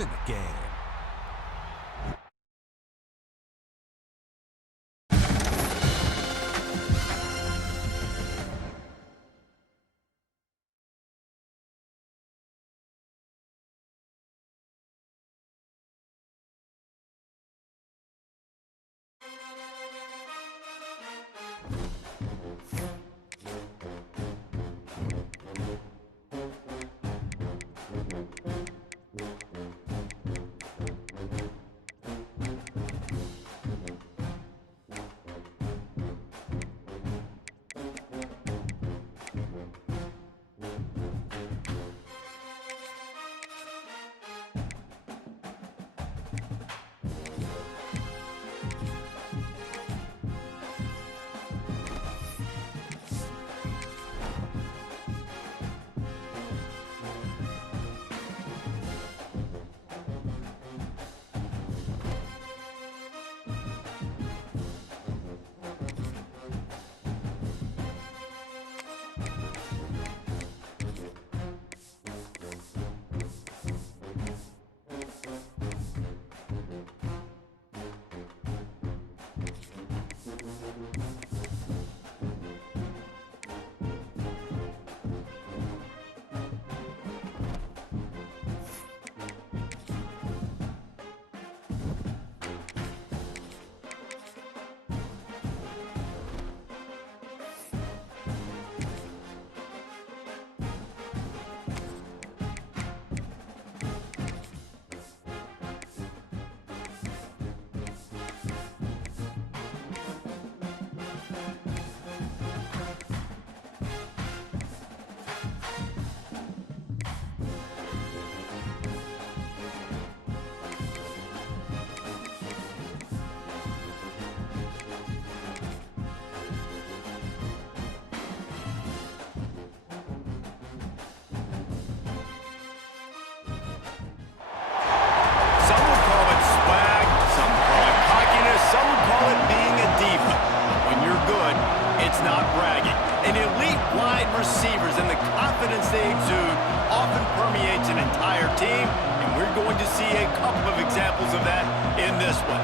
in the game. Receivers and the confidence they exude often permeates an entire team, and we're going to see a couple of examples of that in this one.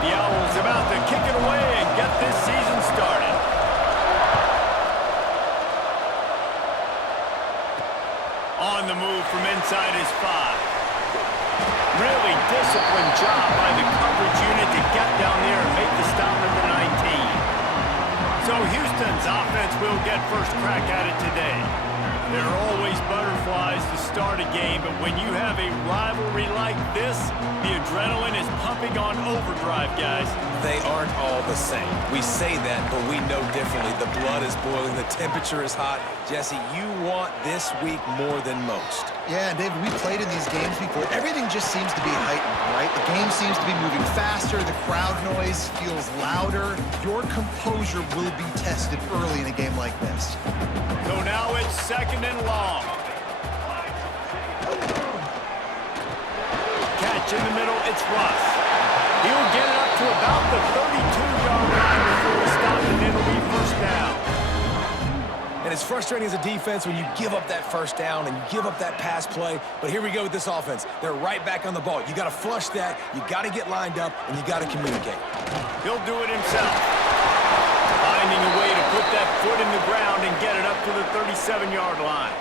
The Owls about to kick it away and get this season started. On the move from inside his 5. Really disciplined job by the coverage unit to get down there and make the stop at the 19. So Houston's offense will get first crack at it today. There are always butterflies to start a game, but when you have a rivalry like this, the adrenaline is pumping on overdrive, guys. They aren't all the same. We say that, but we know differently. The blood is boiling. The temperature is hot. Jesse, you want this week more than most. Yeah, and David, we played in these games before. Everything just seems to be heightened, right? The game seems to be moving faster. The crowd noise feels louder. Your composure will be tested early in a game like this. So now it's second and long. Catch in the middle, it's Russ. He'll get it up to about the 32-yard line before we stop, and it'll be first down. And it's frustrating as a defense when you give up that first down and you give up that pass play. But here we go with this offense. They're right back on the ball. You got to flush that, you got to get lined up, and you got to communicate. He'll do it himself. Finding a way to put that foot in the ground and get it up to the 37-yard line.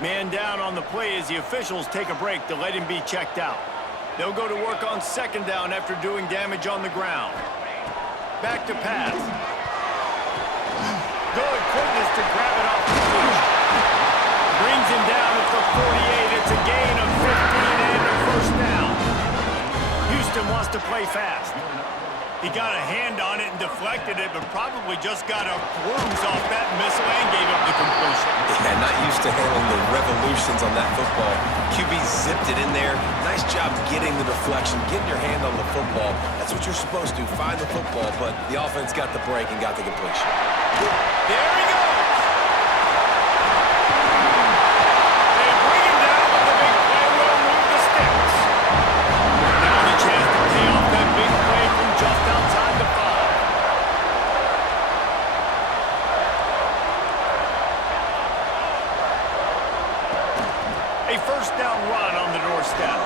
Man down on the play as the officials take a break to let him be checked out. They'll go to work on second down after doing damage on the ground. Back to pass. Good quickness to grab it off the field. Brings him down at the 48. It's a gain of 15 and a first down. Houston wants to play fast. He got a hand on it and deflected it, but probably just got a bruise off that missile and gave up the completion. Yeah, not used to handling the revolutions on that football. QB zipped it in there. Nice job getting the deflection, getting your hand on the football. That's what you're supposed to, find the football, but the offense got the break and got the completion. There he goes! They bring him down, but the big play will move the sticks. Now the chance to pay off that big play from just outside the 5. A A first down run on the doorstep.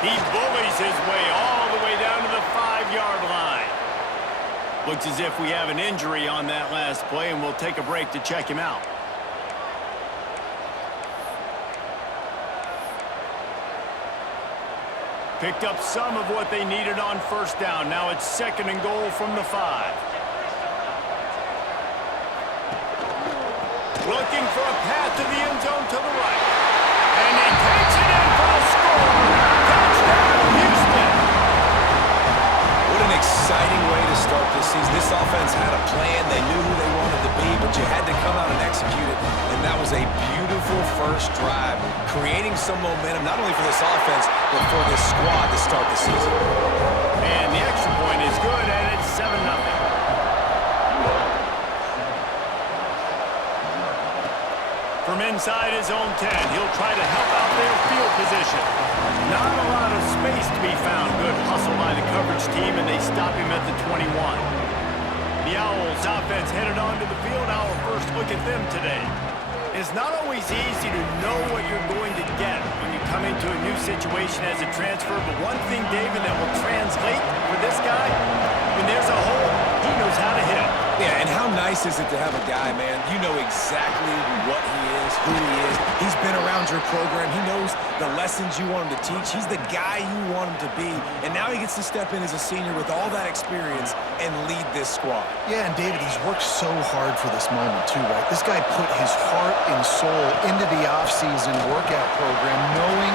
He bullies his way all the way down to the 5-yard line. Looks as if we have an injury on that last play, and we'll take a break to check him out. Picked up some of what they needed on first down. Now it's 2nd and goal from the 5. Looking for a path to the end zone to the right. And he takes it in for the score. Touchdown, Houston. What an exciting way to start this season. This offense had a plan. They knew who they wanted to be, but you had to come out and execute it. And that was a beautiful first drive, creating some momentum, not only for this offense, but for this squad to start the season. And the extra point is good, and it's 7-0. From inside his own 10, he'll try to help out their field position. Not a lot of space to be found. Good hustle by the coverage team, and they stop him at the 21. The Owls offense headed onto the field. Our first look at them today. It's not always easy to know what you're going to get when you come into a new situation as a transfer, but one thing, David, that will translate for this guy, when there's a hole, he knows how to hit it. Yeah, and how nice is it to have a guy, man, you know exactly what he is, who he is. He's been around your program. He knows the lessons you want him to teach. He's the guy you want him to be. And now he gets to step in as a senior with all that experience and lead this squad. Yeah, and David, he's worked so hard for this moment too, right? This guy put his heart and soul into the offseason workout program knowing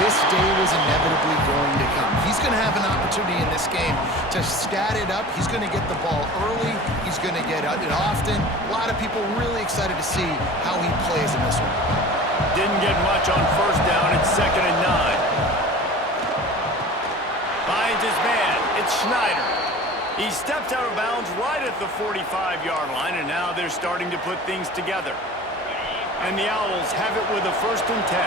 this day was inevitably going to come. He's going to have an opportunity in this game to stat it up. He's going to get the ball early. He's going to get it often. A lot of people really excited to see how he plays in this one. Didn't get much on first down. It's 2nd and 9. Finds his man. It's Schneider. He stepped out of bounds right at the 45-yard line, and now they're starting to put things together. And the Owls have it with a 1st and 10.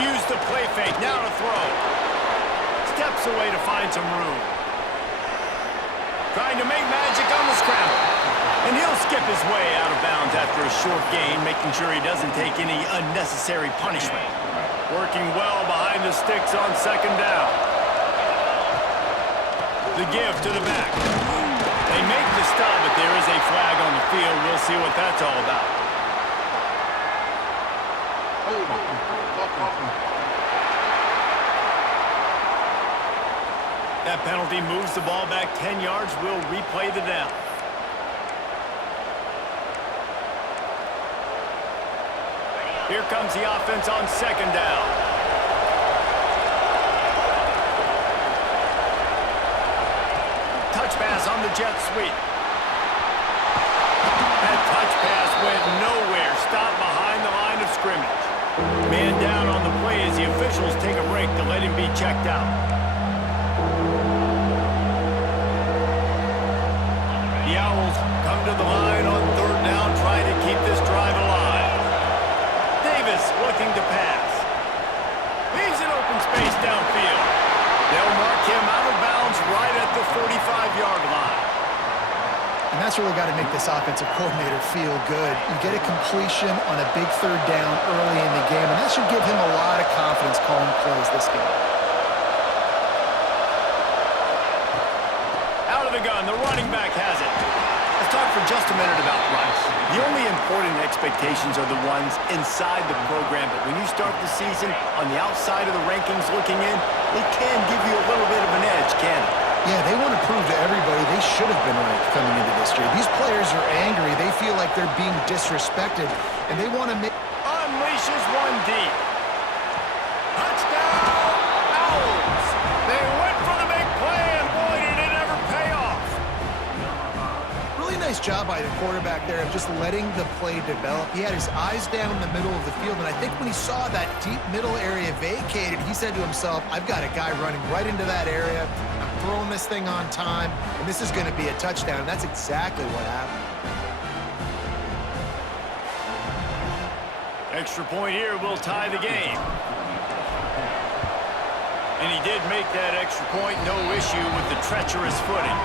Use the play fake, now to throw. Steps away to find some room. Trying to make magic on the scramble. And he'll skip his way out of bounds after a short gain, making sure he doesn't take any unnecessary punishment. Working well behind the sticks on 2nd down. The give to the back. They make the stop, but there is a flag on the field. We'll see what that's all about. That penalty moves the ball back 10 yards. We'll replay the down. Here comes the offense on 2nd down. Touch pass on the jet sweep. That touch pass went nowhere. Stopped behind the line of scrimmage. Man down on the play as the officials take a break to let him be checked out. The Owls come to the line on 3rd down, trying to keep this drive alive. Davis looking to pass. He's in open space downfield. They'll mark him out of bounds right at the 45-yard line. And that's really got to make this offensive coordinator feel good. You get a completion on a big 3rd down early in the game, and that should give him a lot of confidence calling plays this game. Out of the gun, the running back has it. Let's talk for just a minute about Rice. The only important expectations are the ones inside the program, but when you start the season on the outside of the rankings looking in, it can give you a little bit of an edge, can it? Yeah, they want to prove to everybody they should have been ranked coming into this year. These players are angry. They feel like they're being disrespected, and they want to make... Unleashes one deep. Touchdown, Owls! They went for the big play, and boy, did it ever pay off. Really nice job by the quarterback there of just letting the play develop. He had his eyes down in the middle of the field, and I think when he saw that deep middle area vacated, he said to himself, I've got a guy running right into that area. Throwing this thing on time, and this is going to be a touchdown. And that's exactly what happened. Extra point here will tie the game. And he did make that extra point, no issue with the treacherous footing.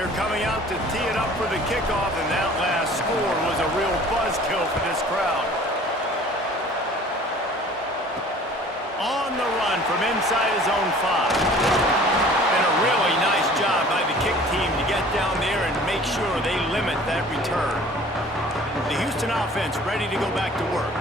They're coming out to tee it up for the kickoff, and that last score was a real buzzkill for this crowd. On the run from inside his own 5. And a really nice job by the kick team to get down there and make sure they limit that return. The Houston offense ready to go back to work.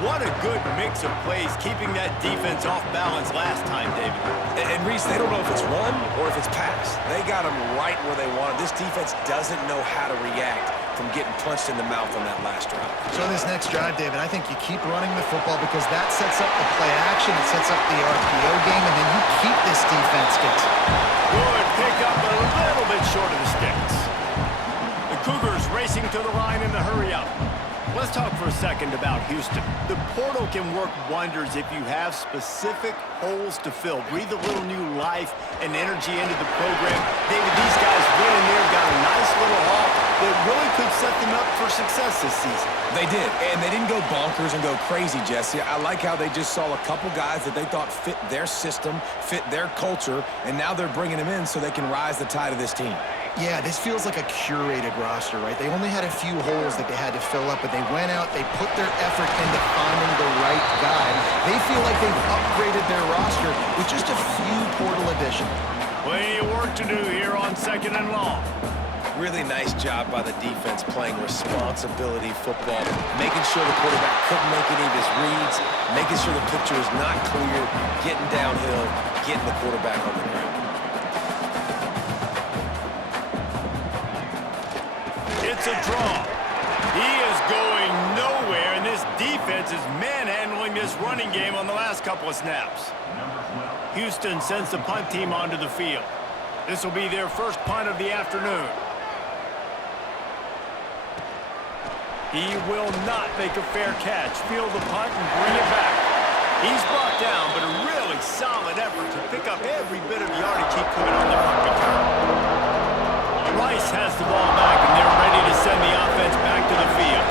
What a good mix of plays, keeping that defense off balance last time, David. And Reese, they don't know if it's run or if it's pass. They got them right where they want them. This defense doesn't know how to react from getting punched in the mouth on that last drive. So this next drive, David, I think you keep running the football because that sets up the play action, it sets up the RPO game, and then you keep this defense guessing. Good pick up, but a little bit short of the sticks. The Cougars racing to the line in the hurry-up. Let's talk for a second about Houston. The portal can work wonders if you have specific holes to fill. Breathe a little new life and energy into the program. David, these guys went in there, got a nice little haul that really could set them up for success this season. They did, and they didn't go bonkers and go crazy, Jesse. I like how they just saw a couple guys that they thought fit their system, fit their culture, and now they're bringing them in so they can rise the tide of this team. Yeah, this feels like a curated roster, right? They only had a few holes that they had to fill up, but they went out, they put their effort into finding the right guy. They feel like they've upgraded their roster with just a few portal additions. Plenty of work to do here on 2nd and long. Really nice job by the defense playing responsibility football, making sure the quarterback couldn't make any of his reads, making sure the picture is not clear, getting downhill, getting the quarterback on the ground. It's a draw. He is going nowhere, and this defense is manhandling this running game on the last couple of snaps. Houston sends the punt team onto the field. This will be their first punt of the afternoon. He will not make a fair catch. Field the punt and bring it back. He's brought down, but a really solid effort to pick up every bit of yardage he could on the punt return. Rice has the ball back, and they're ready to send the offense back to the field.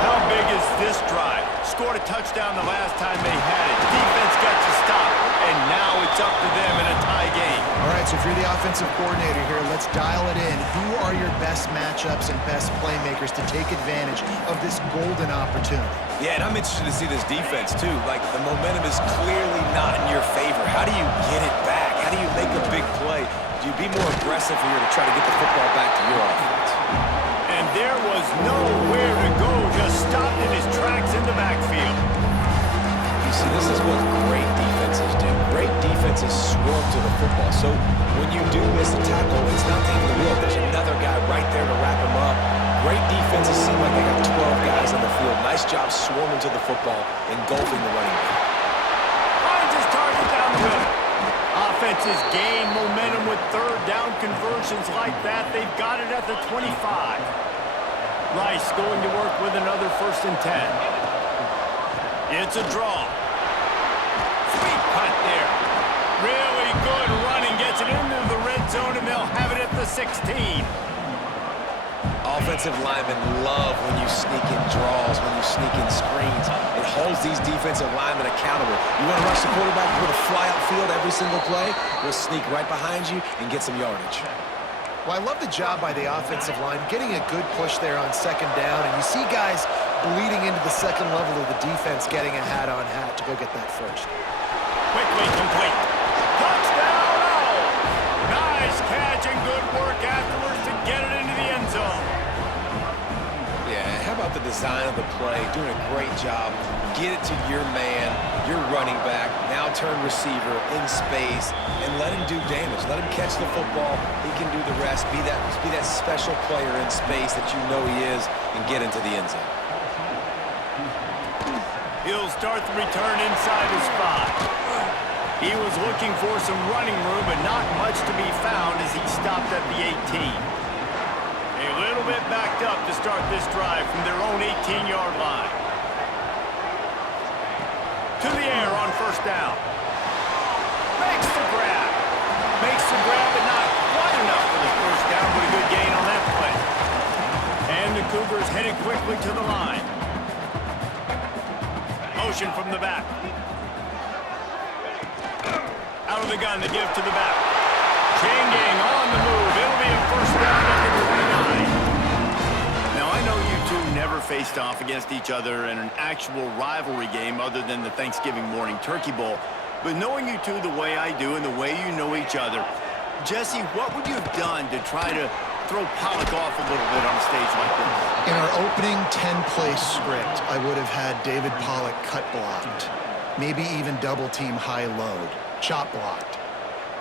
How big is this drive? Scored a touchdown the last time they had it. Defense got to stop, and now it's up to them in a tie game. All right, so if you're the offensive coordinator here, let's dial it in. Who are your best matchups and best playmakers to take advantage of this golden opportunity? Yeah, and I'm interested to see this defense, too. Like, the momentum is clearly not in your favor. How do you get it back? How do you make a big play? Do you be more aggressive here to try to get the football back to your offense? And there was nowhere to go, just stopped in his tracks in the backfield. You see, this is what great defenses do. Great defenses swarm to the football. So when you do miss a tackle, it's not the end of the world. There's another guy right there to wrap him up. Great defenses seem like they got 12 guys on the field. Nice job swarming to the football, engulfing the running back. Finds his target down the middle. Offenses gain momentum with third down conversions like that. They've got it at the 25. Rice going to work with another 1st and 10. It's a draw. Sweet punt there. Really good running. Gets it into the red zone, and they'll have it at the 16. Offensive linemen love when you sneak in draws, when you sneak in screens. It holds these defensive linemen accountable. You want to rush the quarterback, you want to fly upfield every single play, we'll sneak right behind you and get some yardage. Well, I love the job by the offensive line, getting a good push there on 2nd down, and you see guys bleeding into the second level of the defense, getting a hat-on-hat to go get that first. Quickly complete. Touchdown! Oh! Nice catch and good work afterwards to get it into the end zone. Yeah, how about the design of the play? Doing a great job. Get it to your man, your running back, now turn receiver in space, and let him do damage. Let him catch the football. He can do the rest. Be that special player in space that you know he is, and get into the end zone. He'll start the return inside his 5. He was looking for some running room, but not much to be found as he stopped at the 18. A little bit backed up to start this drive from their own 18-yard line. To the air on 1st down. Makes the grab. Makes the grab, but not quite enough for the 1st down, but a good gain on that play. And the Cougars headed quickly to the line. Motion from the back. Out of the gun, they give to the back. Chain gang on the move. It'll be a 1st down. faced off against each other in an actual rivalry game other than the Thanksgiving morning Turkey Bowl. But knowing you two the way I do and the way you know each other, Jesse, what would you have done to try to throw Pollock off a little bit on a stage like this? In our opening 10-play script, I would have had David Pollock cut blocked, maybe even double-team high load, chop blocked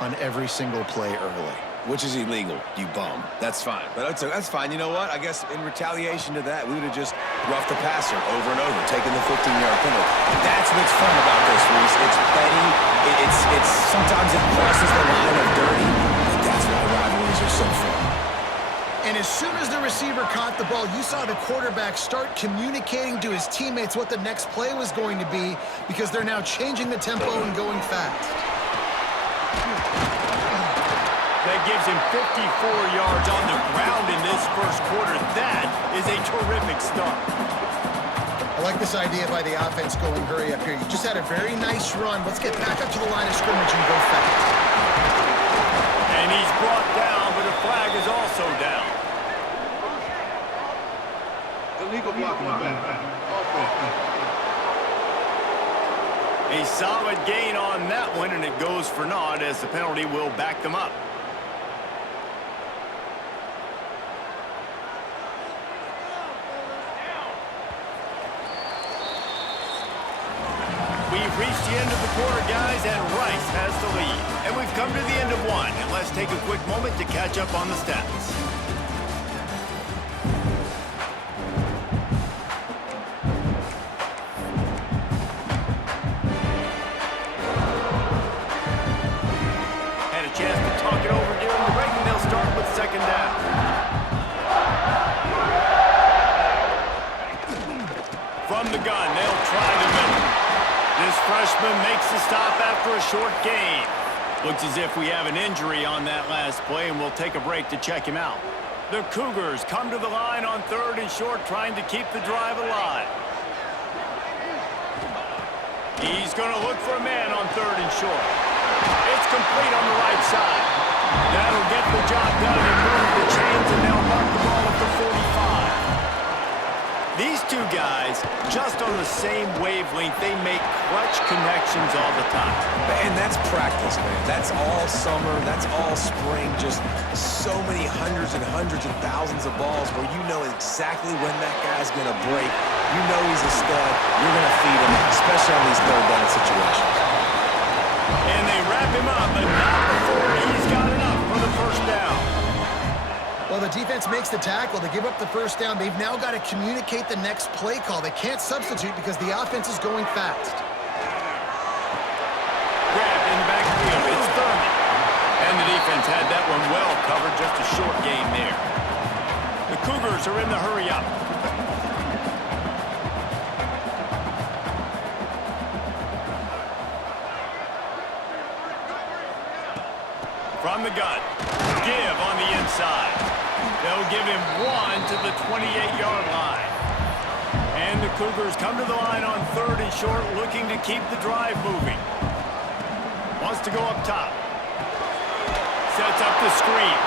on every single play early. Which is illegal, you bum. That's fine. But that's fine. You know what? I guess in retaliation to that, we would have just roughed the passer over and over, taking the 15-yard penalty. That's what's fun about this, Reese. It's petty. It's sometimes it crosses the line of dirty, but that's why rivalries are so fun. And as soon as the receiver caught the ball, you saw the quarterback start communicating to his teammates what the next play was going to be because they're now changing the tempo and going fast. That gives him 54 yards on the ground in this first quarter. That is a terrific start. I like this idea by the offense going hurry up here. You just had a very nice run. Let's get back up to the line of scrimmage and go fast. And he's brought down, but the flag is also down. Illegal blocking the back. A solid gain on that one, and it goes for naught as the penalty will back them up. We've reached the end of the quarter, guys, and Rice has the lead. And we've come to the end of one, and let's take a quick moment to catch up on the stats. Had a chance to talk it over during the break, and they'll start with second down. From the gun, they'll try the middle. This freshman makes the stop after a short gain. Looks as if we have an injury on that last play, and we'll take a break to check him out. The Cougars come to the line on third and short, trying to keep the drive alive. He's going to look for a man on third and short. It's complete on the right side. That'll get the job done and move the chains, and they'll mark the ball at the 45. These two guys, just on the same wavelength, they make clutch connections all the time. And that's practice, man. That's all summer. That's all spring. Just so many hundreds and hundreds and thousands of balls where you know exactly when that guy's going to break. You know he's a stud. You're going to feed him, especially on these third down situations. And they wrap him up, but not before he's got enough for the first down. Well, the defense makes the tackle. They give up the first down. They've now got to communicate the next play call. They can't substitute because the offense is going fast. Grabbed in the backfield. It's Thurman. And the defense had that one well covered. Just a short gain there. The Cougars are in the hurry up. From the gun. Give on the inside. They'll give him one to the 28-yard line. And the Cougars come to the line on third and short, looking to keep the drive moving. Wants to go up top. Sets up the screen.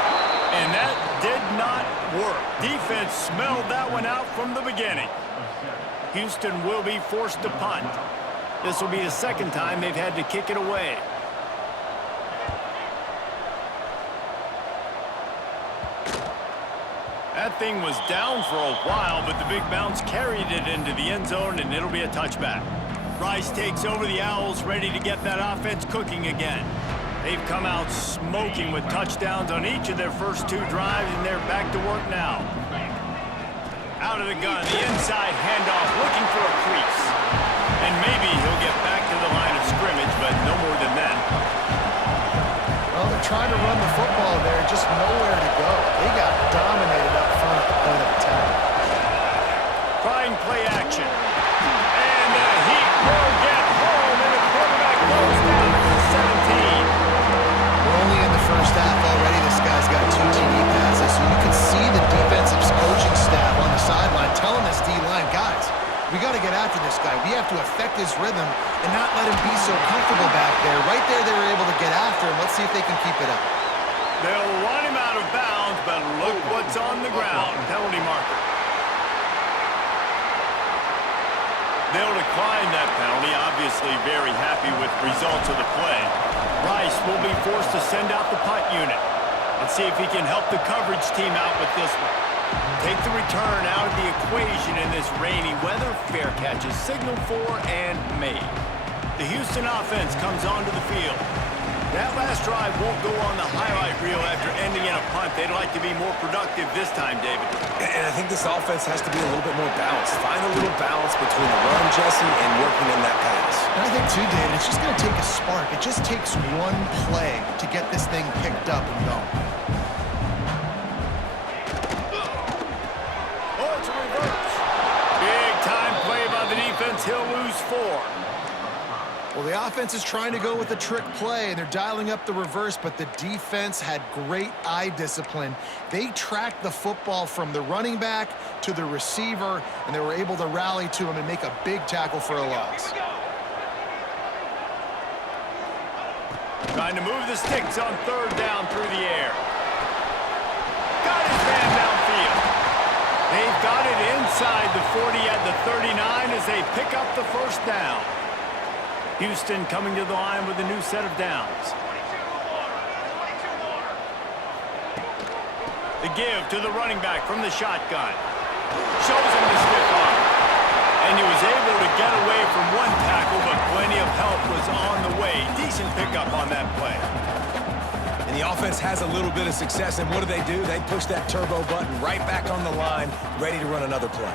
And that did not work. Defense smelled that one out from the beginning. Houston will be forced to punt. This will be the second time they've had to kick it away. That thing was down for a while, but the big bounce carried it into the end zone, and it'll be a touchback. Rice takes over the Owls, ready to get that offense cooking again. They've come out smoking with touchdowns on each of their first two drives, and they're back to work now. Out of the gun, the inside handoff, looking for a crease. And maybe he'll get back to the line of scrimmage, but no more than that. Well, they're trying to run the football there, just nowhere to go. They got dominated up front at the point of attack. Trying play action. And the Heat will get home, and the quarterback goes down to the 17. We're only in the first half already. This guy's got 2 TD passes, so you can see the defensive coaching staff on the sideline telling this D-line, guys, we got to get after this guy. We have to affect his rhythm and not let him be so comfortable back there. Right there, they were able to get after him. Let's see if they can keep it up. They'll run him out of bounds, but look what's on the ground. Penalty marker. They'll decline that penalty, obviously very happy with results of the play. Rice will be forced to send out the punt unit. Let's see if he can help the coverage team out with this one. Take the return out of the equation in this rainy weather. Fair catch is signaled for and made. The Houston offense comes onto the field. That last drive won't go on the highlight reel after ending in a punt. They'd like to be more productive this time, David. And I think this offense has to be a little bit more balanced. Find a little balance between the run, Jesse, and working in that pass. And I think, too, David, it's just going to take a spark. It just takes one play to get this thing picked up and going. Oh, it's a reverse. Big-time play by the defense. He'll lose 4. Well, the offense is trying to go with a trick play, and they're dialing up the reverse, but the defense had great eye discipline. They tracked the football from the running back to the receiver, and they were able to rally to him and make a big tackle for a loss. Trying to move the sticks on 3rd down through the air. Got his man downfield. They've got it inside the 40 at the 39 as they pick up the 1st down. Houston coming to the line with a new set of downs. The give to the running back from the shotgun. Shows him the stiff arm. And he was able to get away from one tackle, but plenty of help was on the way. Decent pickup on that play. And the offense has a little bit of success, and what do? They push that turbo button right back on the line, ready to run another play.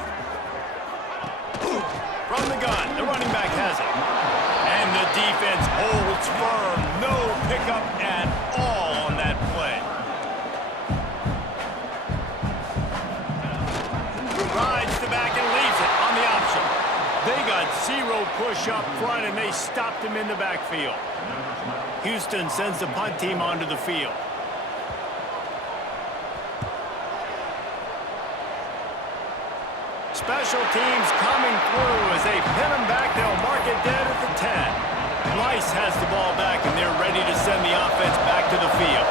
From the gun, the running back has it. And the defense holds firm. No pickup at all on that play. Rides the back and leaves it on the option. They got 0 push up front, and they stopped him in the backfield. Houston sends the punt team onto the field. Special teams coming through as they pin him back. They'll mark it dead at the 10. Rice has the ball back, and they're ready to send the offense back to the field.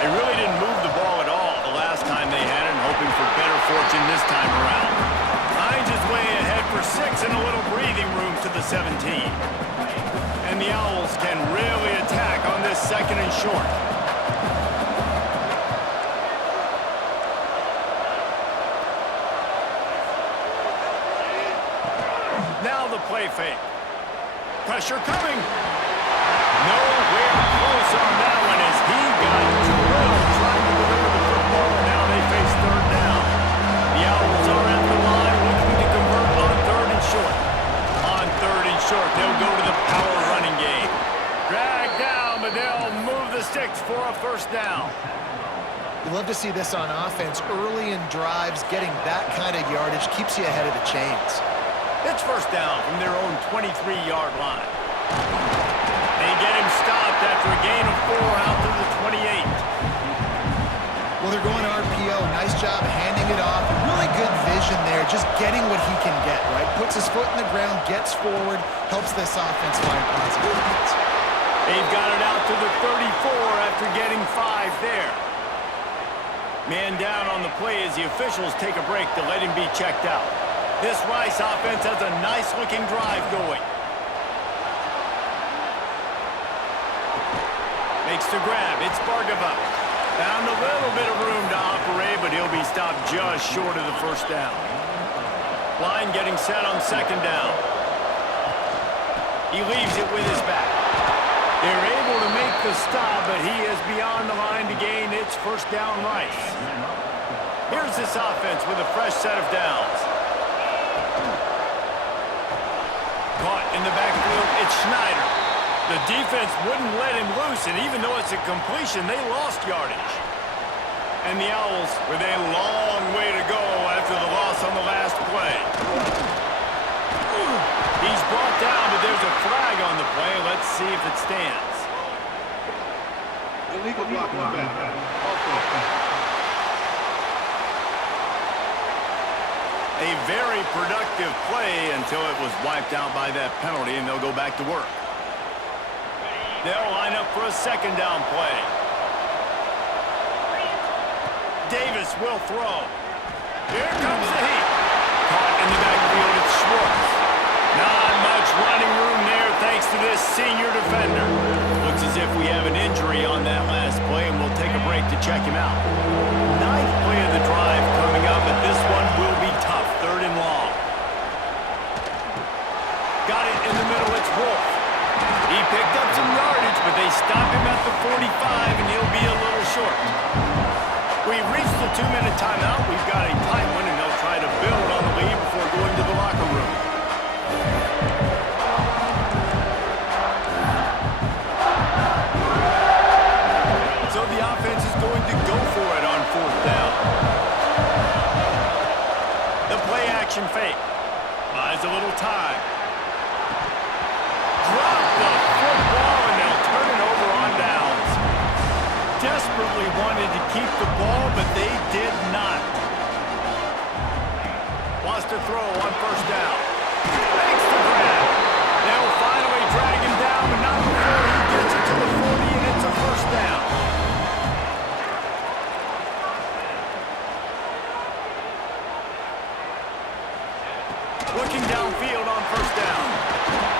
They really didn't move the ball at all the last time they had it, hoping for better fortune this time around. Hines is way ahead for 6 and a little breathing room to the 17. And the Owls can really attack on this 2nd and short. Now the play fake. Pressure coming. Nowhere close on that one as he got drilled trying to deliver the football, and now they face 3rd down. The Owls are at the line looking to convert on 3rd and short. On 3rd and short, they'll go to the power running game. Drag down, but they'll move the sticks for a 1st down. You love to see this on offense. Early in drives, getting that kind of yardage keeps you ahead of the chains. It's 1st down from their own 23-yard line. They get him stopped after a gain of 4 out to the 28. Well, they're going RPO. Nice job handing it off. Really good vision there, just getting what he can get, right? Puts his foot in the ground, gets forward, helps this offense find positive points. They've got it out to the 34 after getting 5 there. Man down on the play as the officials take a break to let him be checked out. This Rice offense has a nice-looking drive going. Makes the grab. It's Bargava. Found a little bit of room to operate, but he'll be stopped just short of the 1st down. Line getting set on 2nd down. He leaves it with his back. They're able to make the stop, but he is beyond the line to gain. It's 1st down Rice. Here's this offense with a fresh set of downs. Caught in the backfield, it's Schneider. The defense wouldn't let him loose, and even though it's a completion, they lost yardage. And the Owls with a long way to go after the loss on the last play. He's brought down, but there's a flag on the play. Let's see if it stands. Illegal block on the back. A very productive play until it was wiped out by that penalty, and they'll go back to work. They'll line up for a 2nd down play. Davis will throw. Here comes the heat. Caught in the backfield, it's Schwartz. Not much running room there thanks to this senior defender. Looks as if we have an injury on that last play, and we'll take a break to check him out. Ninth play of the drive coming up, and this one will be tough. 3rd and long. Got it in the middle. It's Wolf. He picked up some yardage, but they stop him at the 45, and he'll be a little short. We've reached the 2-minute timeout. We've got a tight one, and they'll try to build on the lead before going to the locker room. So the offense is going to go for it on 4th down. The play action fake. Buys a little time. Drop the football, and they'll turn it over on downs. Desperately wanted to keep the ball, but they did not. Wants to throw on 1st down. Makes the grab. They'll finally drag him down, but not before he gets it to the 40, and it's a 1st down. Looking downfield on 1st down.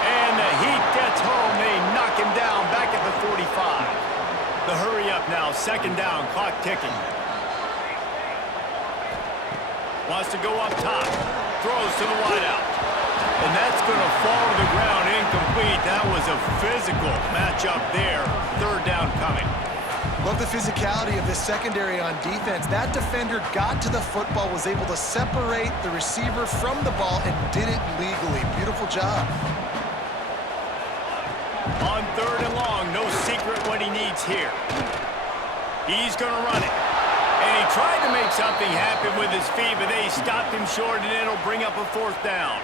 And the Heat gets home. They knock him down back at the 45. The hurry up now. 2nd down. Clock ticking. Wants to go up top. Throws to the wideout. And that's going to fall to the ground incomplete. That was a physical matchup there. 3rd down coming. Love the physicality of this secondary on defense. That defender got to the football, was able to separate the receiver from the ball, and did it legally. Beautiful job. On 3rd and long, no secret what he needs here. He's going to run it. And he tried to make something happen with his feet, but they stopped him short, and it'll bring up a 4th down.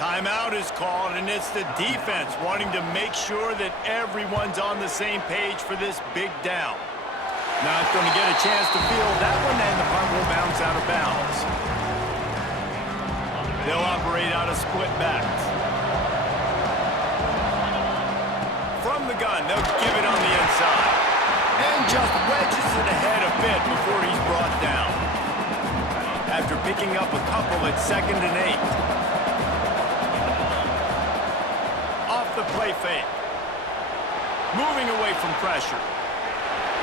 Timeout is called, and it's the defense wanting to make sure that everyone's on the same page for this big down. Not going to get a chance to field that one, and the punt will bounce out of bounds. They'll operate out of split backs. From the gun, they'll give it on the inside. And just wedges it ahead a bit before he's brought down. After picking up a couple at 2nd and 8. The play fake. Moving away from pressure.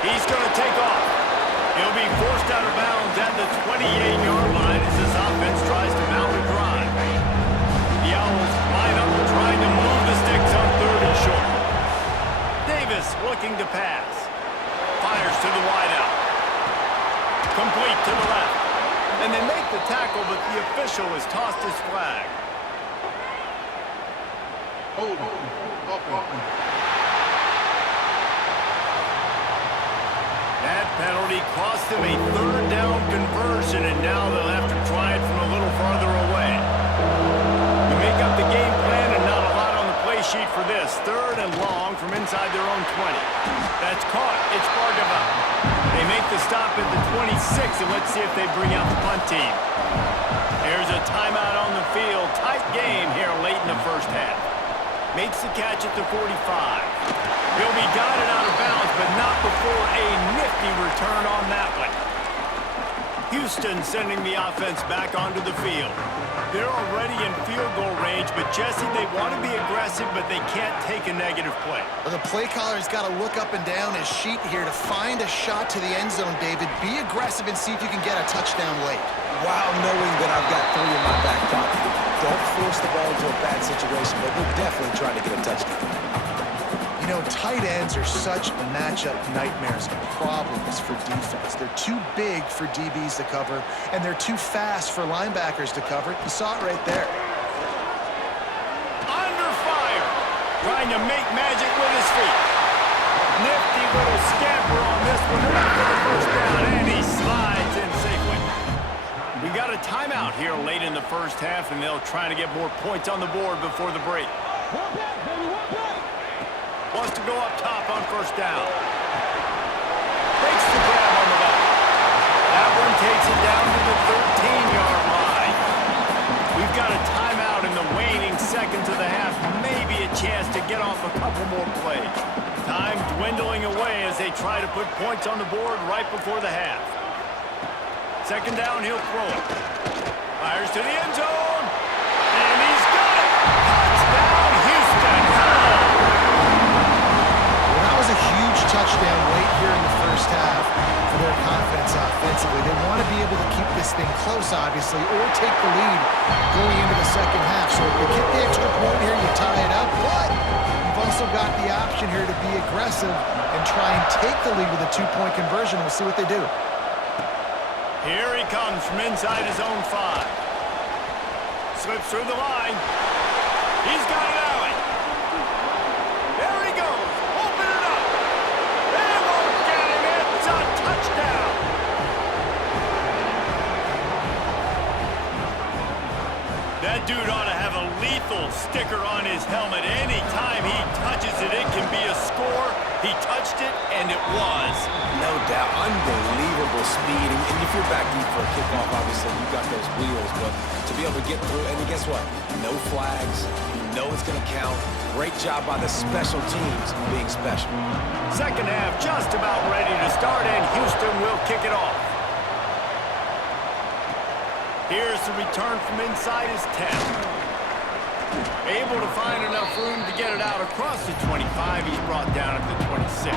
He's going to take off. He'll be forced out of bounds at the 28-yard line as his offense tries to mount a drive. The Owls line up trying to move the sticks on 3rd and short. Davis looking to pass. Fires to the wideout. Complete to the left. And they make the tackle, but the official has tossed his flag. That penalty cost them a 3rd down conversion, and now they'll have to try it from a little farther away. We make up the game plan, and not a lot on the play sheet for this. 3rd and long from inside their own 20. That's caught. It's Bargava. They make the stop at the 26, and let's see if they bring out the punt team. There's a timeout on the field. Tight game here late in the 1st half. Makes the catch at the 45. He'll be guided out of bounds, but not before a nifty return on that one. Houston sending the offense back onto the field. They're already in field goal range, but Jesse, they want to be aggressive, but they can't take a negative play. Well, the play caller's got to look up and down his sheet here to find a shot to the end zone, David. Be aggressive and see if you can get a touchdown late. While knowing that I've got 3 in my back pocket. Don't force the ball into a bad situation, but we're definitely trying to get a touchdown. You know, tight ends are such matchup nightmares and problems for defense. They're too big for DBs to cover, and they're too fast for linebackers to cover. You saw it right there. Under fire. Trying to make magic with his feet. Nifty little scamper on this one. For the 1st down, and he slides in safely. We got a timeout here late in the 1st half, and they'll try to get more points on the board before the break. Wants to go up top on 1st down. Makes the grab on the left. That one takes it down to the 13-yard line. We've got a timeout in the waning seconds of the half. Maybe a chance to get off a couple more plays. Time dwindling away as they try to put points on the board right before the half. 2nd down, he'll throw it. Fires to the end zone. And he's got it. touchdown late here in the first half for their confidence offensively. They want to be able to keep this thing close, obviously, or take the lead going into the second half. So if you get the extra point here, you tie it up, but you've also got the option here to be aggressive and try and take the lead with a two-point conversion. We'll see what they do. Here he comes from inside his own 5. Slips through the line. He's got it out. There he goes. Open it up. They won't get him. It's a touchdown. That dude ought to have a lethal sticker on his helmet. Anytime he touches it, it can be a score. He touched it, and it was. No doubt. Unbelievable speed. And if you're back deep for a kickoff, obviously, you got those wheels. But to be able to get through, and guess what? No flags. You know it's going to count. Great job by the special teams being special. Second half just about ready to start, and Houston will kick it off. Here's the return from inside his 10. Able to find enough room to get it out across the 25. He's brought down at the 26.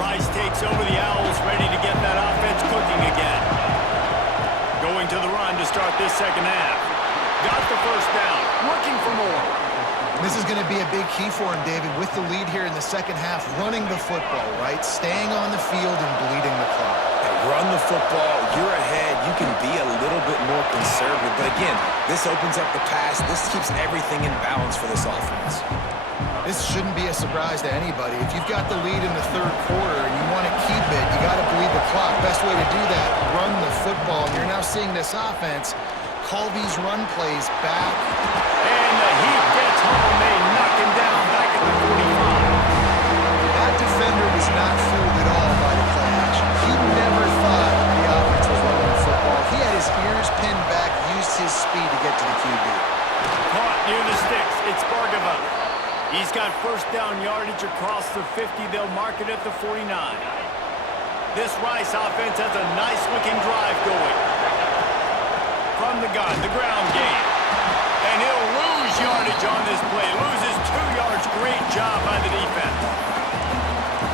Rice takes over the Owls, ready to get that offense cooking again. Going to the run to start this second half. Got the first down, looking for more. This is going to be a big key for him, David, with the lead here in the second half, running the football, right? Staying on the field and bleeding the clock. Run the football, you're ahead, you can be a little bit more conservative. But again, this opens up the pass. This keeps everything in balance for this offense. This shouldn't be a surprise to anybody. If you've got the lead in the third quarter and you want to keep it, you got to bleed the clock. Best way to do that, run the football. And you're now seeing this offense call these run plays back. And the Heat gets home. They knock him down back at the 45. That defender was not fooled at all by the play action. He never thought the offense was running the football. He had his ears pinned back, used his speed to get to the QB. Caught near the sticks. It's Bargava. He's got first down yardage across the 50. They'll mark it at the 49. This Rice offense has a nice-looking drive going. From the gun, the ground game. And he'll lose yardage on this play. Loses 2 yards. Great job by the defense.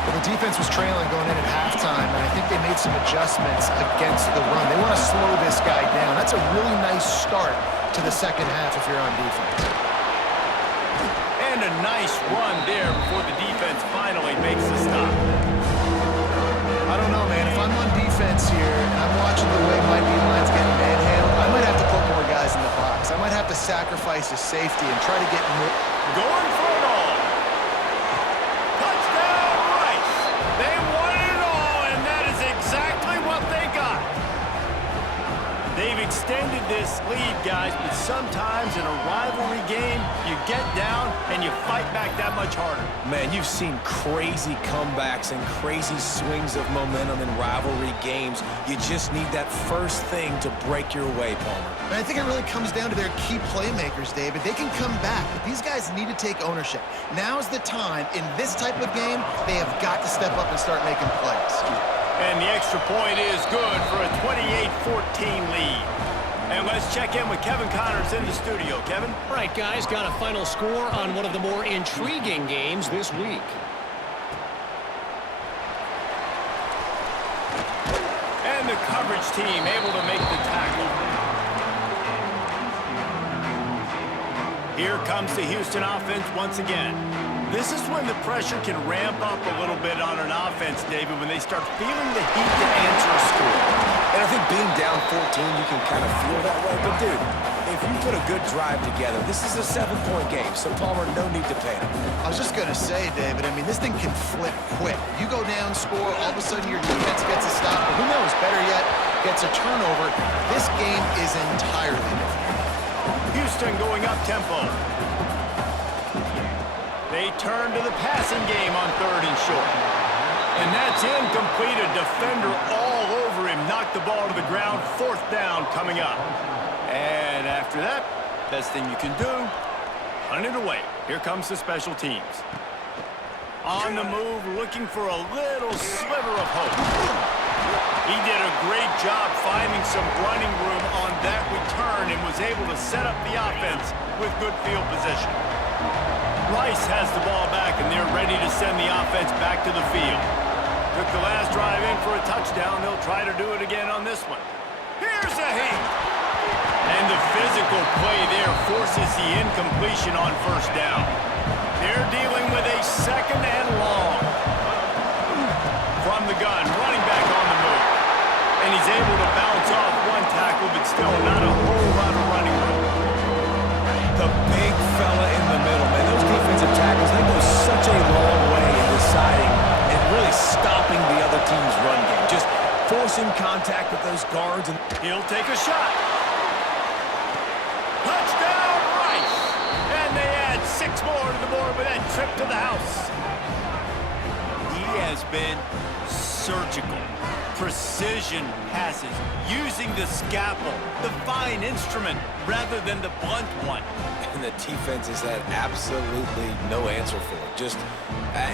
Well, the defense was trailing going in at halftime, and I think they made some adjustments against the run. They want to slow this guy down. That's a really nice start to the second half if you're on defense. And a nice run there before the defense finally makes the stop. I don't know, man. If I'm on defense here and I'm watching the way my D-line's getting manhandled, I might have to put more guys in the box. I might have to sacrifice his safety and try to get more. Going for it all. Touchdown, Rice. They wanted it all, and that is exactly what they got. They've extended this lead, guys, but sometimes in a rivalry game, you get down and you fight back that much harder. Man, you've seen crazy comebacks and crazy swings of momentum in rivalry games. You just need that first thing to break your way, Palmer. And I think it really comes down to their key playmakers, David. They can come back, but these guys need to take ownership. Now's the time. In this type of game, they have got to step up and start making plays. And the extra point is good for a 28-14 lead. And let's check in with Kevin Connors in the studio. Kevin? All right, guys, got a final score on one of the more intriguing games this week. And the coverage team able to make the tackle. Here comes the Houston offense once again. This is when the pressure can ramp up a little bit on an offense, David, when they start feeling the heat to answer a score. And I think being down 14, you can kind of feel that way. But, dude, if you put a good drive together, this is a 7-point game. So, Palmer, no need to panic. I was just going to say, David, I mean, this thing can flip quick. You go down, score, all of a sudden your defense gets a stop. Or who knows, better yet, gets a turnover. This game is entirely different. Houston going up tempo. They turn to the passing game on 3rd and short. And that's incomplete. A defender all over him. Knocked the ball to the ground. 4th down coming up. And after that, best thing you can do, punt it away. Here comes the special teams. On the move, looking for a little sliver of hope. He did a great job finding some running room on that return and was able to set up the offense with good field position. Rice has the ball back, and they're ready to send the offense back to the field. Took the last drive in for a touchdown. They'll try to do it again on this one. Here's a hit. And the physical play there forces the incompletion on first down. They're dealing with a second and long. From the gun, running back on the move. And he's able to bounce off one tackle, but still not a whole lot of running room. The big fella in the middle, man. Those defensive tackles, they go such a long way in deciding and really stopping the other team's run game. Just forcing contact with those guards. And he'll take a shot. Touchdown, Rice! And they add 6 more to the board with that trip to the house. He has been surgical. Precision passes, using the scalpel, the fine instrument, rather than the blunt one. And the defense has had absolutely no answer for it. Just,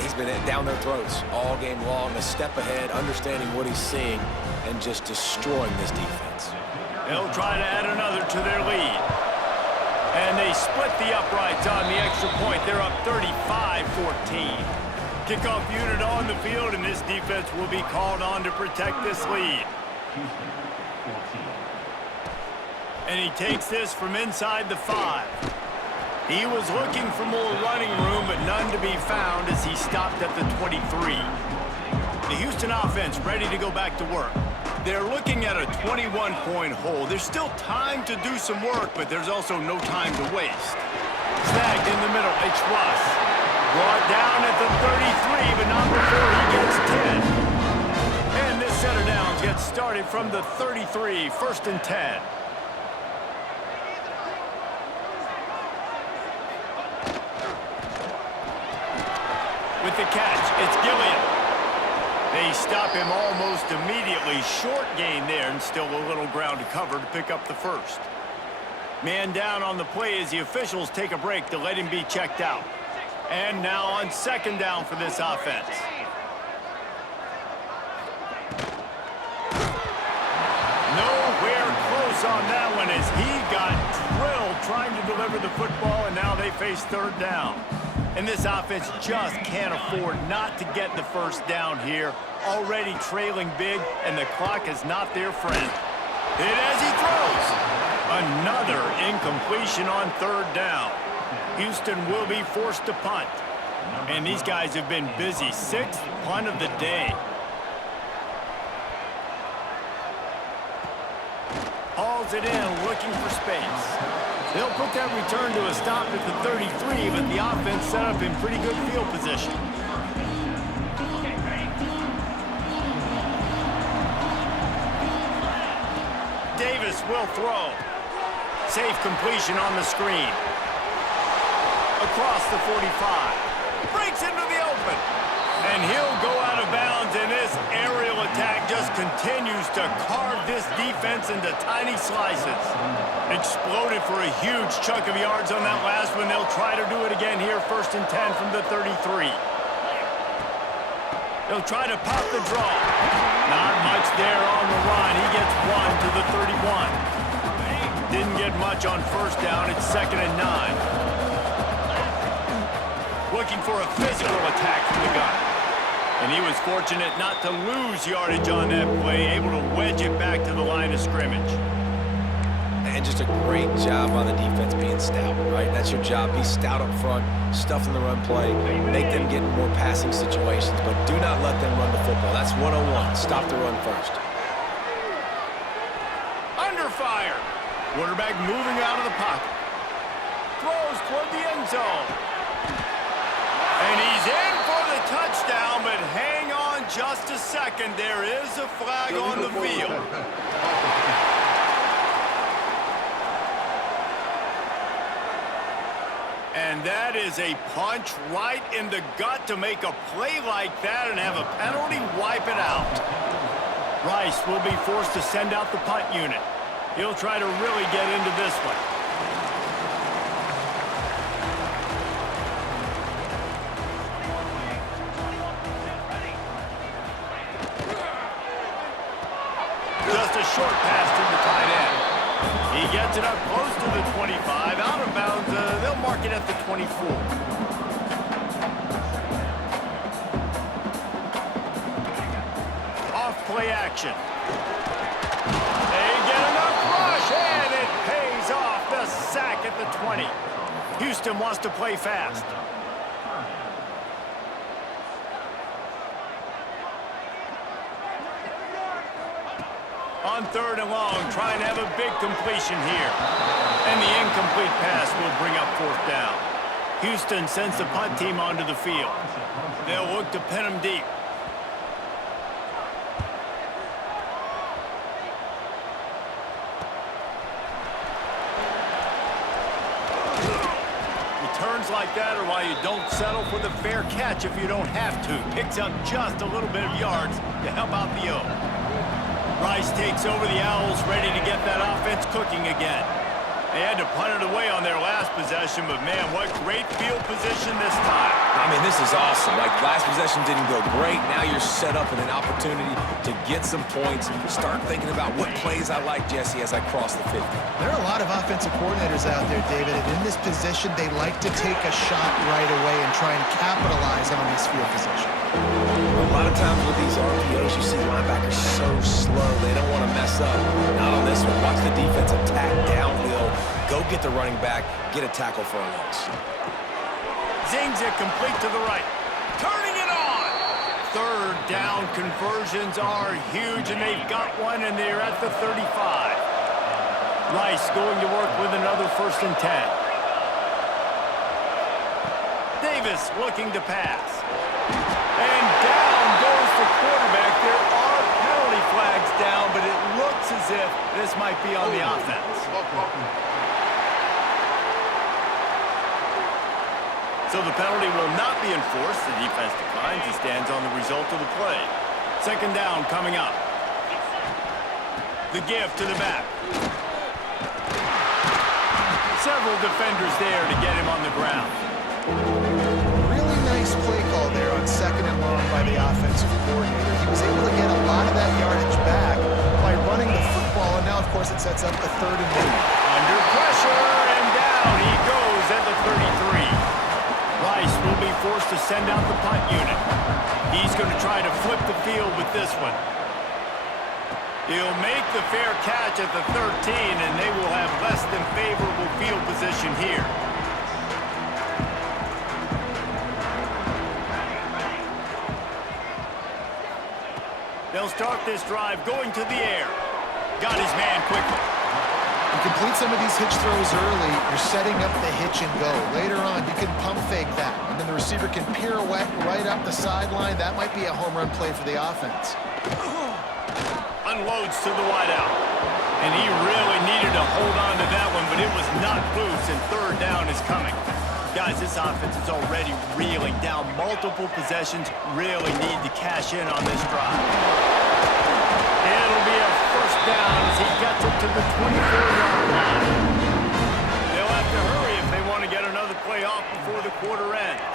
he's been down their throats all game long, a step ahead, understanding what he's seeing, and just destroying this defense. They'll try to add another to their lead. And they split the uprights on the extra point. They're up 35-14. Kickoff unit on the field, and this defense will be called on to protect this lead. And he takes this from inside the 5. He was looking for more running room, but none to be found as he stopped at the 23. The Houston offense ready to go back to work. They're looking at a 21-point hole. There's still time to do some work, but there's also no time to waste. Snagged in the middle, it's Russ. Brought down at the 33, but not before he gets 10. And this set of downs gets started from the 33, 1st and 10. With the catch, it's Gilliam. They stop him almost immediately. Short gain there, and still a little ground to cover to pick up the first. Man down on the play as the officials take a break to let him be checked out. And now on 2nd down for this offense. Nowhere close on that one as he got drilled trying to deliver the football, and now they face 3rd down. And this offense just can't afford not to get the first down here. Already trailing big, and the clock is not their friend. Hit as he throws. Another incompletion on 3rd down. Houston will be forced to punt. And these guys have been busy. 6th punt of the day. Hauls it in, looking for space. They'll put that return to a stop at the 33, but the offense set up in pretty good field position. Davis will throw. Safe completion on the screen. Across the 45. Breaks into the open. And he'll go out of bounds, and this aerial attack just continues to carve this defense into tiny slices. Exploded for a huge chunk of yards on that last one. They'll try to do it again here, 1st and 10 from the 33. They'll try to pop the draw. Not much there on the run. He gets 1 to the 31. Didn't get much on 1st down. It's 2nd and 9. Looking for a physical attack from the gun. And he was fortunate not to lose yardage on that play, able to wedge it back to the line of scrimmage. And just a great job on the defense being stout, right? That's your job. Be stout up front, stuff in the run play, make them get in more passing situations, but do not let them run the football. That's 101. Stop the run first. Under fire. Quarterback moving out of the pocket. Throws toward the end zone. And he's in for the touchdown, but hang on just a second. There is a flag on the field. And that is a punch right in the gut to make a play like that and have a penalty wipe it out. Rice will be forced to send out the punt unit. He'll try to really get into this one. Just a short pass to the tight end. He gets it up close to the 25. Out of bounds, they'll mark it at the 24. play action. They get enough rush, and it pays off. The sack at the 20. Houston wants to play fast. On 3rd and long, trying to have a big completion here. And the incomplete pass will bring up 4th down. Houston sends the punt team onto the field. They'll look to pin them deep. Returns like that are why you don't settle for the fair catch if you don't have to. Picks up just a little bit of yards to help out the O. Rice takes over the Owls, ready to get that offense cooking again. They had to punt it away on their last possession, but man, what great field position this time. I mean, this is awesome. Like, last possession didn't go great. Now you're set up in an opportunity to get some points. Start thinking about what plays I like, Jesse, as I cross the 50. There are a lot of offensive coordinators out there, David, and in this position, they like to take a shot right away and try and capitalize on this field position. A lot of times with these RPOs, you see linebackers so slow. They don't want to mess up. Not on this one. Watch the defense attack downhill. Go get the running back. Get a tackle for a loss. Zings it complete to the right. Turning it on. 3rd down conversions are huge, and they've got one, and they're at the 35. Rice going to work with another 1st and 10. Davis looking to pass. And down goes the quarterback. There are penalty flags down, but it looks as if this might be on the offense. So the penalty will not be enforced. The defense declines and stands on the result of the play. 2nd down coming up. The give to the back. Several defenders there to get him on the ground. Really nice play call there on 2nd and long by the offensive coordinator. He was able to get a lot of that yardage back by running the football, and now, of course, it sets up a 3rd and long. Under pressure, and down he goes at the 33. Rice will be forced to send out the punt unit. He's going to try to flip the field with this one. He'll make the fair catch at the 13, and they will have less than favorable field position here. They'll start this drive going to the air. Got his man quickly. You complete some of these hitch throws early, you're setting up the hitch and go. Later on, you can pump fake that, and then the receiver can pirouette right up the sideline. That might be a home run play for the offense. Unloads to the wideout. And he really needed to hold on to that one, but it was not loose, and 3rd down is coming. Guys, this offense is already reeling down multiple possessions. Really need to cash in on this drive. It'll be a 1st down as he gets it to the 24-yard line. They'll have to hurry if they want to get another play off before the quarter ends.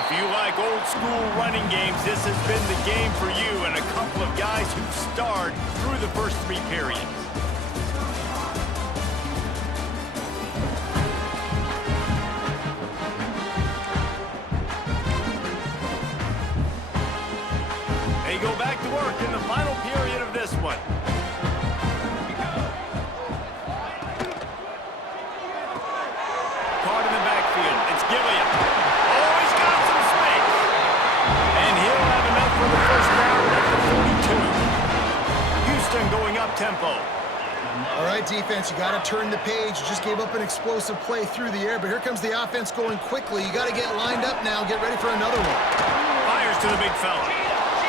If you like old school running games, this has been the game for you and a couple of guys who've starred through the first 3 periods. They go back to work in the final period of this one. Caught in the backfield. It's Gilliam. Oh, he's got some space. And he'll have enough for the 1st down at the 42. Houston going up tempo. All right, defense, you got to turn the page. You just gave up an explosive play through the air, but here comes the offense going quickly. You got to get lined up now. Get ready for another one. Fires to the big fella.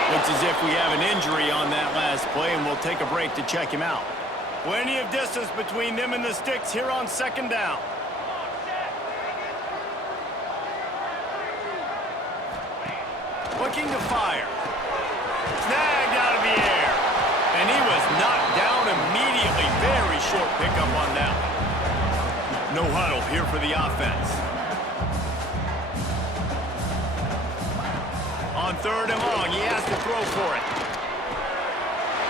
Looks as if we have an injury on that last play, and we'll take a break to check him out. Plenty of distance between them and the sticks here on 2nd down. Looking to fire. Snagged out of the air. And he was knocked down immediately. Very short pickup on that one. No huddle here for the offense. On 3rd and long, he has to throw for it.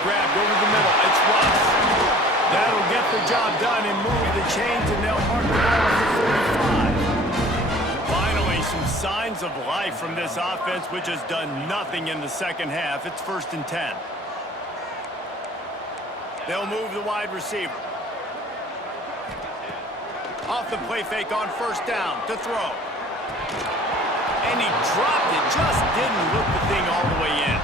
Grabbed over the middle. It's Russ. That'll get the job done and move the chains, and they'll mark the ball at the 45. Finally, some signs signs of life from this offense, which has done nothing in the second half. It's 1st and 10. They'll move the wide receiver. Off the play fake on 1st down to throw. And he dropped it, just didn't look the thing all the way in.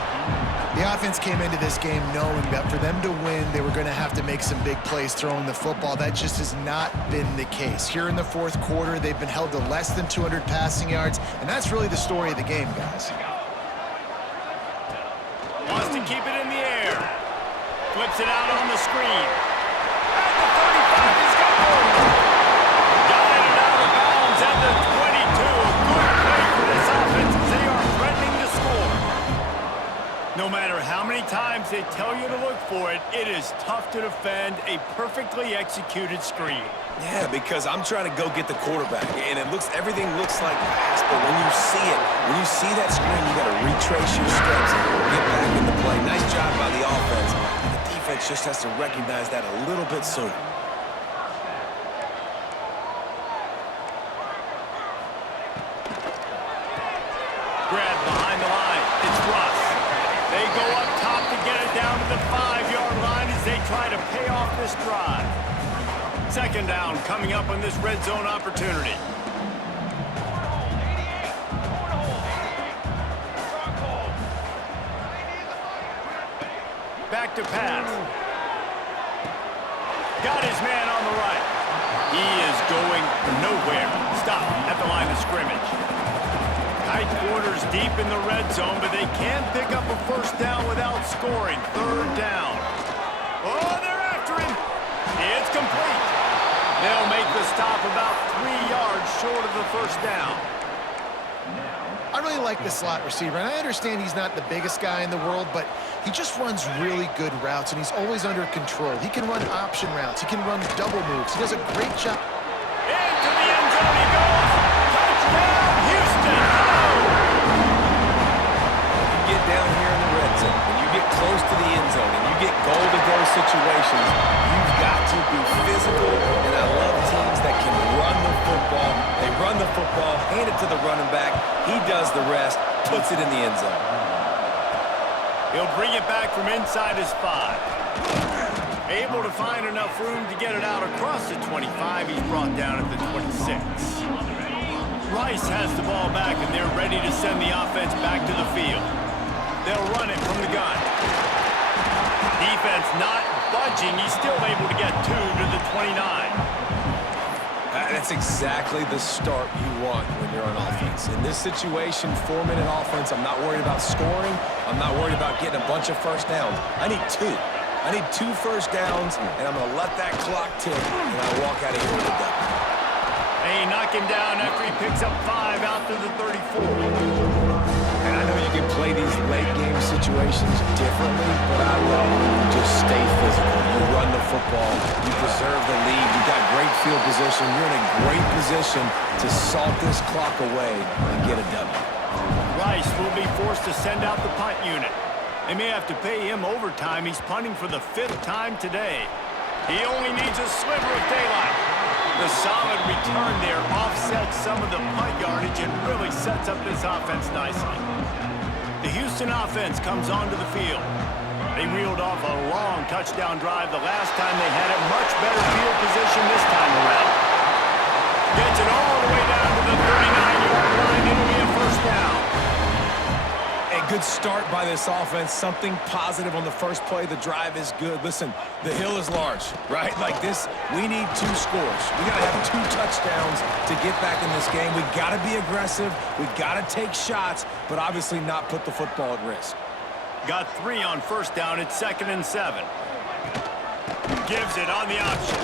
The offense came into this game knowing that for them to win, they were going to have to make some big plays throwing the football. That just has not been the case. Here in the 4th quarter, they've been held to less than 200 passing yards, and that's really the story of the game, guys. Wants to keep it in the air. Flips it out on the screen. At the 35, he's got more. Guided out of bounds at the 22. A good play for this offense as they are threatening to score. No matter how many times they tell you to look for it, it is tough to defend a perfectly executed screen. Yeah, because I'm trying to go get the quarterback, and everything looks like pass, but when you see that screen, you got to retrace your steps and get back in the play. Nice job by the offense. The defense just has to recognize that a little bit sooner. Grab behind the line. It's Russ. They go up top to get it down to the 5-yard line as they try to pay off this drive. 2nd down coming up on this red zone opportunity. Back to pass. Got his man on the right. He is going nowhere. Stop at the line of scrimmage. Tight quarters deep in the red zone, but they can't pick up a 1st down without scoring. 3rd down. Oh, they're after him. It's complete. They'll make the stop about 3 yards short of the 1st down. I really like the slot receiver, and I understand he's not the biggest guy in the world, but he just runs really good routes, and he's always under control. He can run option routes. He can run double moves. He does a great job. Into the end zone he goes. Touchdown, Houston. You get down here in the red zone, when you get close to the end zone, and you get goal-to-go situations, you've got to be physical, and I love teams that can run the football. They run the football, hand it to the running back. He does the rest, puts it in the end zone. He'll bring it back from inside his 5. Able to find enough room to get it out across the 25. He's brought down at the 26. Rice has the ball back, and they're ready to send the offense back to the field. They'll run it from the gun. Defense not budging. He's still able to get 2 to the 29. That's exactly the start you want when you're on offense. In this situation, 4-minute offense, I'm not worried about scoring. I'm not worried about getting a bunch of 1st downs. I need 2. I need 2 1st downs, and I'm going to let that clock tick, and I walk out of here with a W. They knock him down after he picks up 5 out to the 34. And I know you can play these late-game situations differently, but I love when you just stay physical. You run the football. You preserve the lead. You got great field position. You're in a great position to salt this clock away and get a W. Rice will be forced to send out the punt unit. They may have to pay him overtime. He's punting for the 5th time today. He only needs a sliver of daylight. The solid return there offsets some of the punt yardage and really sets up this offense nicely. The Houston offense comes onto the field. They reeled off a long touchdown drive the last time they had it. Much better field position this time around. Gets it all the way down to the 39-yard line. It'll be a 1st down. A good start by this offense. Something positive on the first play. The drive is good. Listen, the hill is large, right? Like this, we need 2 scores. We got to have 2 touchdowns to get back in this game. We got to be aggressive. We got to take shots, but obviously not put the football at risk. Got 3 on 1st down. It's 2nd and 7. Gives it on the option.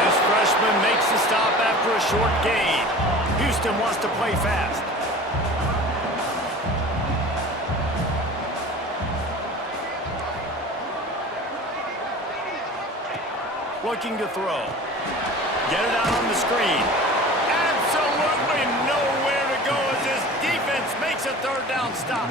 This freshman makes the stop after a short gain. Houston wants to play fast. Looking to throw. Get it out on the screen. Absolutely nowhere to go as this defense makes a 3rd down stop.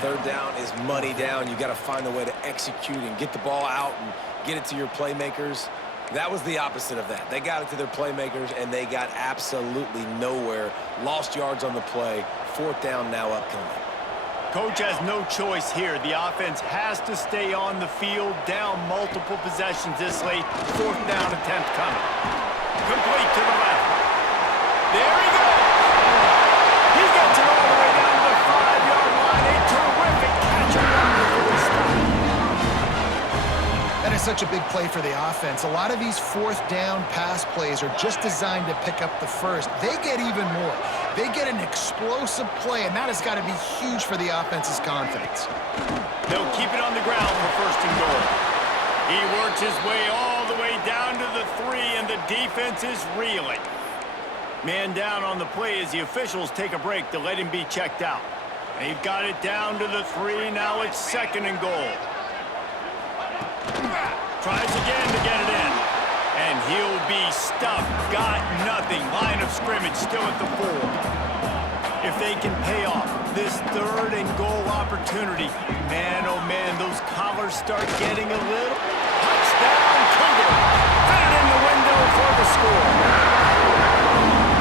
3rd down is money down. You got to find a way to execute and get the ball out and get it to your playmakers. That was the opposite of that. They got it to their playmakers, and they got absolutely nowhere. Lost yards on the play. 4th down now upcoming. Coach has no choice here. The offense has to stay on the field, down multiple possessions this late. 4th down attempt coming. Complete to the left. There he goes. He gets it all the way down to the 5-yard line. A terrific catch around before he stopped. That is such a big play for the offense. A lot of these 4th down pass plays are just designed to pick up the first. They get even more. They get an explosive play, and that has got to be huge for the offense's confidence. They'll keep it on the ground for 1st and goal. He works his way all the way down to the 3, and the defense is reeling. Man down on the play as the officials take a break to let him be checked out. They've got it down to the 3. Now it's 2nd and goal. Tries again to get it in. And he'll be stuffed. Got nothing. Line of scrimmage still at the 4. If they can pay off this 3rd and goal opportunity, man, oh man, those collars start getting a little. Touchdown, Cougar. Fit it in the window for the score.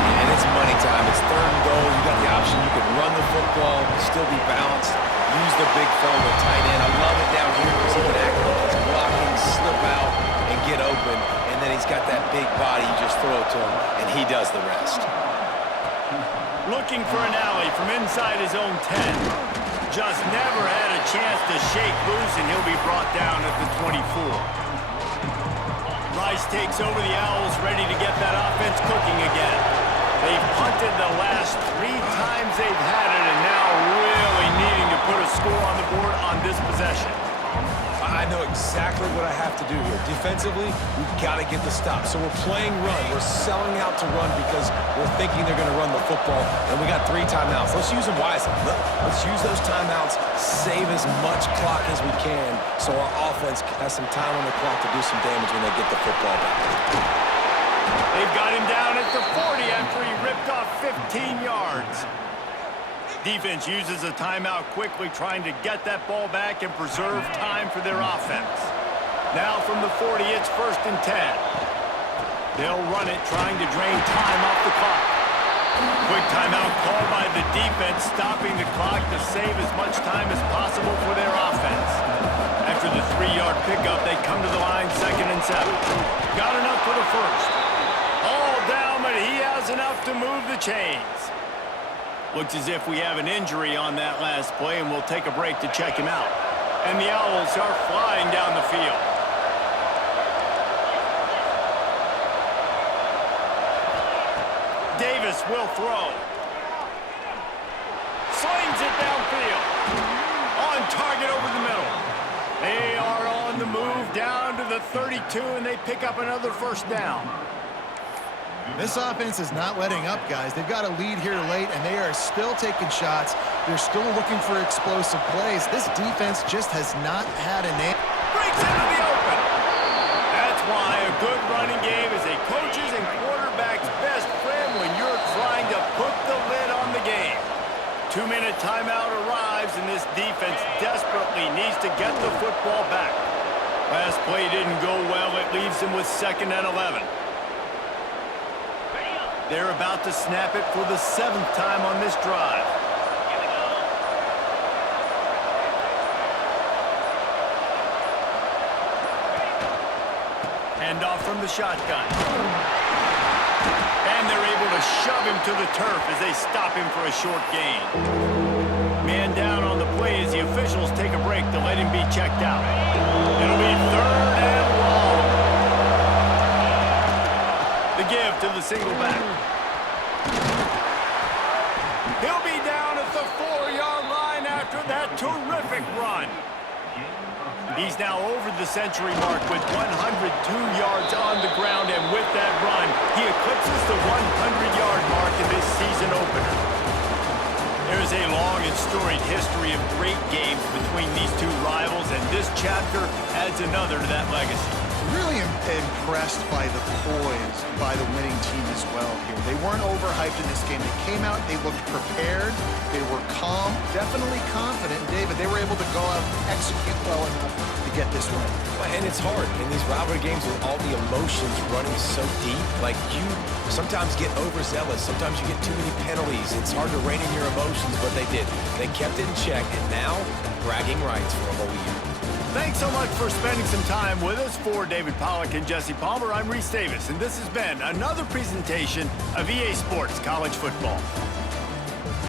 And it's money time. It's 3rd and goal. You got the option. You could run the football, still be balanced, use the big fella, the tight end. I love it down here because he can act like he's blocking, slip out, and get open. And then he's got that big body. You just throw it to him, and he does the rest. Looking for an alley from inside his own 10. Just never had a chance to shake loose, and he'll be brought down at the 24. Rice takes over the Owls, ready to get that offense cooking again. They've punted the last 3 times they've had it, and now really needing to put a score on the board on this possession. I know exactly what I have to do here. Defensively, we've got to get the stop. So we're playing run. We're selling out to run because we're thinking they're going to run the football, and we got 3 timeouts. Let's use them wisely. Let's use those timeouts, save as much clock as we can so our offense has some time on the clock to do some damage when they get the football back. They've got him down at the 40 after he ripped off 15 yards. Defense uses a timeout quickly, trying to get that ball back and preserve time for their offense. Now from the 40, it's 1st and 10. They'll run it, trying to drain time off the clock. Quick timeout called by the defense, stopping the clock to save as much time as possible for their offense. After the 3-yard pickup, they come to the line 2nd and 7. Got enough for the 1st. All down, but he has enough to move the chains. Looks as if we have an injury on that last play, and we'll take a break to check him out. And the Owls are flying down the field. Davis will throw. Slings it downfield. On target over the middle. They are on the move down to the 32, and they pick up another 1st down. This offense is not letting up, guys. They've got a lead here late, and they are still taking shots. They're still looking for explosive plays. This defense just has not had an answer. Breaks into the open. That's why a good running game is a coach's and quarterback's best friend when you're trying to put the lid on the game. 2-minute timeout arrives, and this defense desperately needs to get the football back. Last play didn't go well. It leaves them with 2nd and 11. They're about to snap it for the 7th time on this drive. Handoff from the shotgun. And they're able to shove him to the turf as they stop him for a short gain. Man down on the play as the officials take a break to let him be checked out. It'll be 3rd and long. The give to the single back. He'll be down at the 4-yard line after that terrific run. He's now over the century mark with 102 yards on the ground, and with that run, he eclipses the 100-yard mark in this season opener. There's a long and storied history of great games between these two rivals, and this chapter adds another to that legacy. Really impressed by the poise by the winning team as well here. They weren't overhyped in this game. They came out, they looked prepared, they were calm, definitely confident. And David, they were able to go out and execute well enough to get this win. And it's hard in these rivalry games with all the emotions running so deep. Like, you sometimes get overzealous. Sometimes you get too many penalties. It's hard to rein in your emotions, but they did. They kept it in check, and now bragging rights for a whole year. Thanks so much for spending some time with us. For David Pollack and Jesse Palmer, I'm Reese Davis, and this has been another presentation of EA Sports College Football.